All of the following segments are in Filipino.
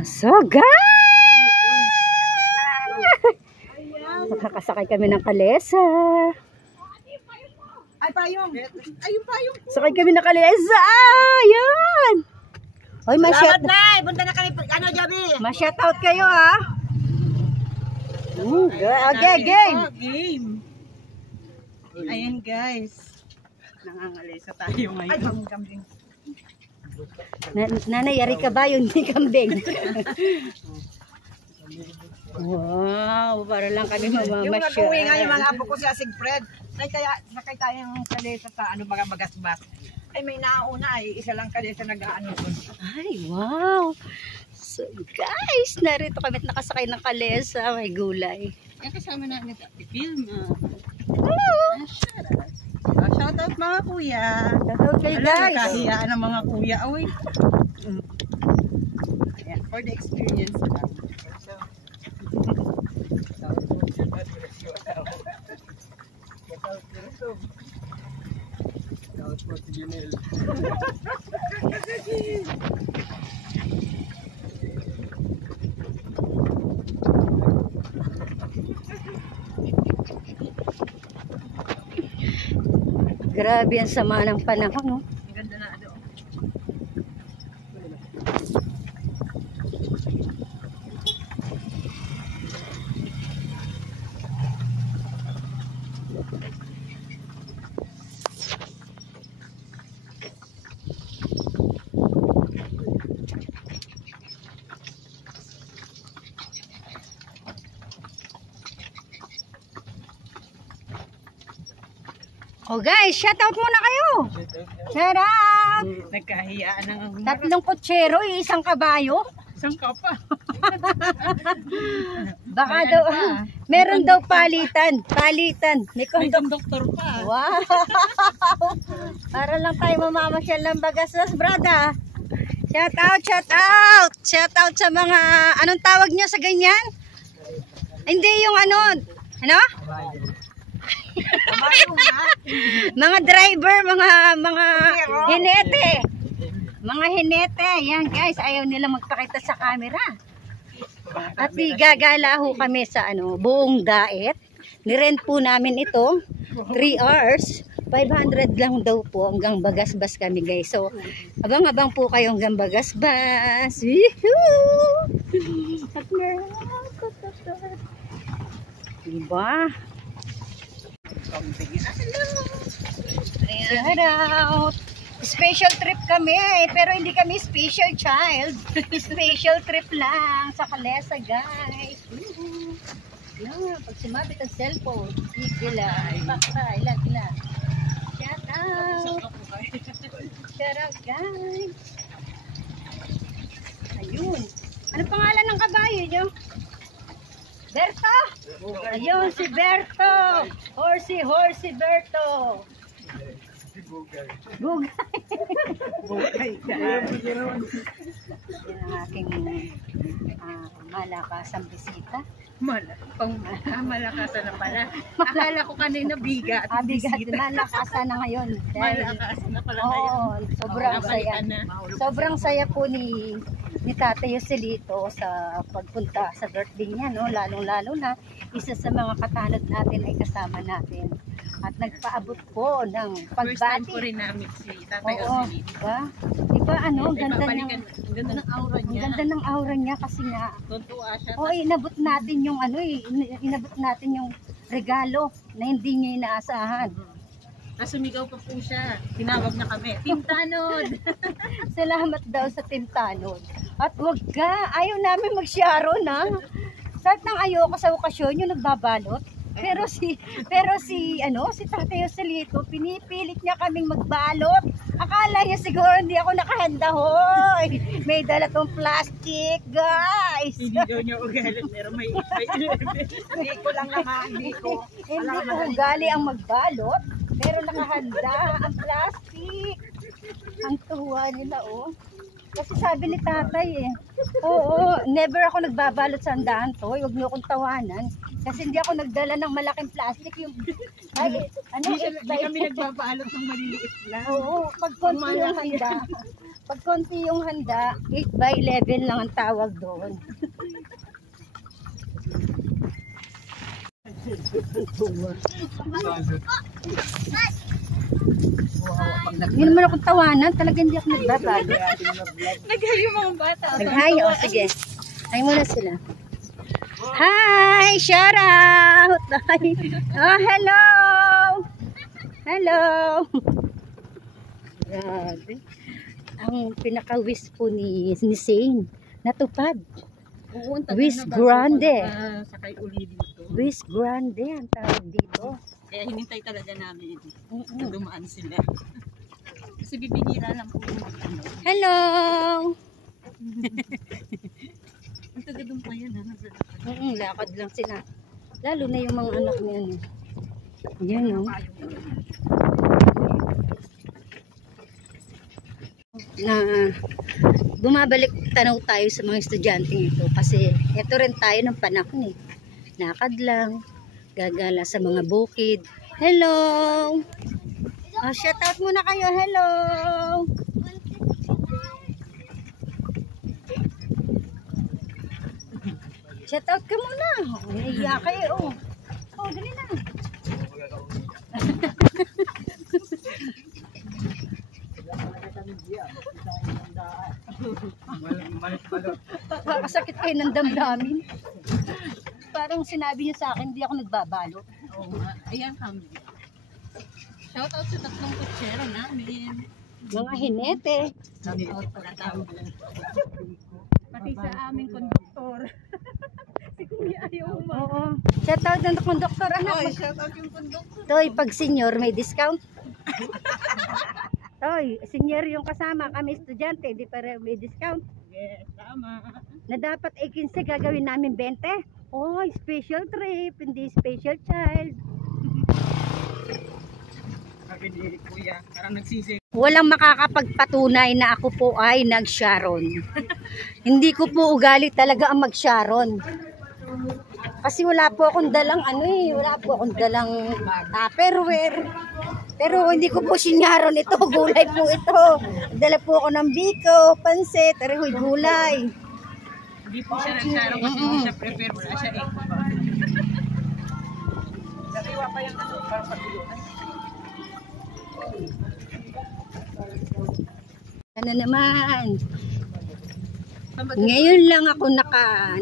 So guys, makakasakay kami ng kalesa. Ay, payong. Ayun, payong. Sakay kami ng kalesa. Ayan. Oy, Salamat na. Punta na kami. Ano, Javi? Ma-shout out kayo ha. Okay, game. Game. Ayan guys. Nangangalesa tayo ngayon. Ay, bagong kambing. Nanay, yari ka ba yung hindi kambing? Wow, para lang kami mamamasya. Yung nag-uwi nga yung mga apo ko si Sigfred. Sakay tayong kalesa sa ano baga bagasbas. Ay may nauna ay isa lang kalesa nag-aano doon. Ay, wow. So guys, narito kami at nakasakay ng kalesa. May gulay. Yan kasama namin sa film. Hello. Shout out mga kuya. Shout out kayo guys. Kahiyaan ng mga kuya. Uy. Ayan, for the experience. Grabe ang sama ng panahon, no? Ang ganda na doon. Oh guys, shout out muna kayo. Shout out. Nagkahiyaan ng 3 kutsero, isang kabayo. isang kapa. Baka daw, meron daw palitan. May May doktor pa. Wow. Para lang tayo mamamasyal ng Bagasbas, brada. Shout out, shout out. Shout out sa mga, anong tawag niya sa ganyan? Hindi yung ano? Mga driver, mga hinete. Mga hinete. Yan guys, ayaw nila magpakita sa camera. At gagala ho kami sa buong daet. Nirent po namin ito 3 hours. 500 lang daw po hanggang Bagasbas kami guys. So, abang-abang po kayo hanggang Bagasbas. Diba? Shout out. Special trip kami, pero hindi kami special child. Special trip lang sa kalesa guys. Pag sumabit ang cellphone, sila. Shout out. Shout out guys. Ayun. Ano pangalan ng kabayo nyo? Berto! Ayun si Berto! Horsey Berto! Bugay! Yan ang aking malakasang bisita. Malakasan na pala. Akala ko kanina bigat. Bigat. Malakasan na ngayon. Malakasan na pala ngayon. Oo, sobrang saya. Sobrang saya po ni Tatay Joselito sa pagpunta sa birthday niya, no? Lalong-lalo na isa sa mga katanod natin ay kasama natin. At nagpaabot po ng pagbati. First time ko rin namin si Tatay Joselito. Diba? Diba ang ganda ng aura niya. Ang ganda ng aura niya kasi nga. Tuntua siya. Inabot natin yung inabot natin yung regalo na hindi niya inaasahan. Tapos sumigaw pa po siya. Tinawag na kami. Team Tanod. Salamat daw sa Team Tanod. At wag ka, ayaw namin mag-sharon ha. Saan nang ayoko sa okasyon yung nagbabalot. Pero si Tatay Joselito, pinipilit niya kaming magbalot. Akala niya siguro hindi ako nakahanda, hoy. May dala tong plastic, guys. Hindi daw niya ugalit, pero may hindi ko lang naman, hindi ko ugali ang magbalot, pero nakahanda ang plastic. Ang tuwa nila, oh. Kasi sabi ni Tatay never ako nagbabalot sa handaan to. Huwag niyo akong tawanan. Kasi hindi ako nagdala ng malaking plastic. Hindi kami nagbabalot ng maliliit lang. Oo, pag konti yung handa. Pag konti yung handa, 8 by 11 lang ang tawag doon. Hindi naman akong tawanan. Talaga hindi ako nagbabalo. Naghayo mga bata. Nag-hi. O, sige. Hi muna sila. Hi! Shout out! Hi. Oh, hello! Hello! Grabe. Ang pinaka-wish po ni Zane. Natupad. Wish Grande. Sakay uli dito. Wish Grande ang tawag dito. Kaya hinintay talaga namin na dumaan sila. Kasi bibihira lang po yung ano. Hello! Ang taga-dum pa yan ha. Lakad lang sila. Lalo na yung mga anak niya. Yan o. Na bumabalik tanaw tayo sa mga estudyante ito kasi ito rin tayo ng panahon eh. Lakad lang, gagala sa mga bukid. Hello! Oh, shout out muna kayo. Hello! Shout out ka muna. Nahiya kayo. Oh, dali na. Nakakasakit kayo ng damdamin. Parang sinabi niya sa akin, hindi ako nagbabalo. Oo nga. Ayan kami. Shout out sa tatlong kutsero namin. Mga hinete. Shout out pala tawag lang. Pati sa aming konduktor. Si Kuya ayaw umama. Oo. Shout out ng konduktor, anak. Oy, shout out yung konduktor. Toy, pag senior, may discount. Toy, senior yung kasama kami estudyante, di pa rin may discount. Yes, tama. Na dapat 15 gagawin namin 20. Oh, special trip, hindi special child. Sabi ni Kuya, parang nagsisi. Walang makakapagpatunay na ako po ay nag-Sharon. Hindi ko po ugali talaga ang mag-Sharon. Kasi wala po akong dalang wala po akong dalang Tupperware. Pero hindi ko po sinyaron ito, gulay po ito. Dala po ako ng biko, pansit, arihoy gulay. Hindi po siya nagsarong kasi hindi siya prepare. Wala siya eh. Sariwa pa yung ano, parang pagulutan. Ano naman? Ngayon lang ako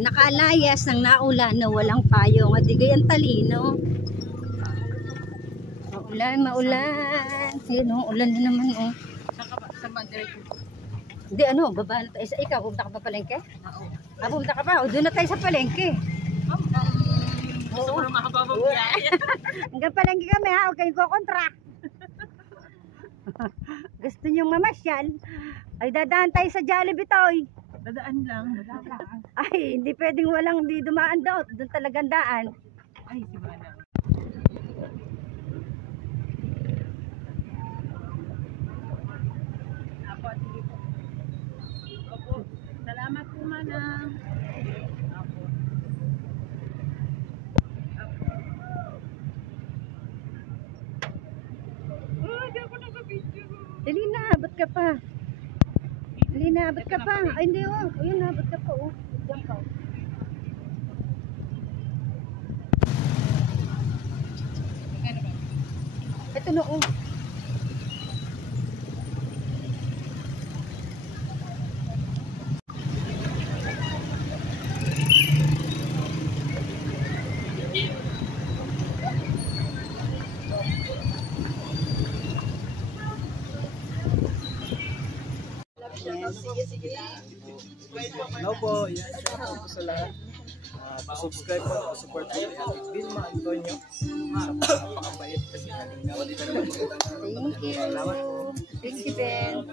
nakalayas ng naulan na walang payong. At di gayang talino. Maulan. Yun o, ulan na naman o. Sa bandiray ko. Hindi baba na tayo sa ikaw. Pumunta ka pa palengke? Oo. Pumunta ka pa. O, doon na tayo sa palengke. Gusto ko na makababang biyaya. Hanggang palengke kami ha. Huwag kayong kukontra. Gusto nyong mamasyal? Ay, dadaan tayo sa Jollibee Toy. Dadaan lang. Ay, hindi pwedeng walang di dumaan daw. Doon talagang daan. Ay, si Mana. Opo. Salamat po, Manang. Opo. Di ako naka-video. Dali na, abot ka pa. Dali na, abot ka pa. Ay, hindi Ayun, abot ka pa Diyan ka. Ito na Hello po, yan. Shout out sa lahat. Subscribe po, support po kay Ate Vilma Antonio. Napakabait kasi nalingaw. Thank you. Thank you, Ben.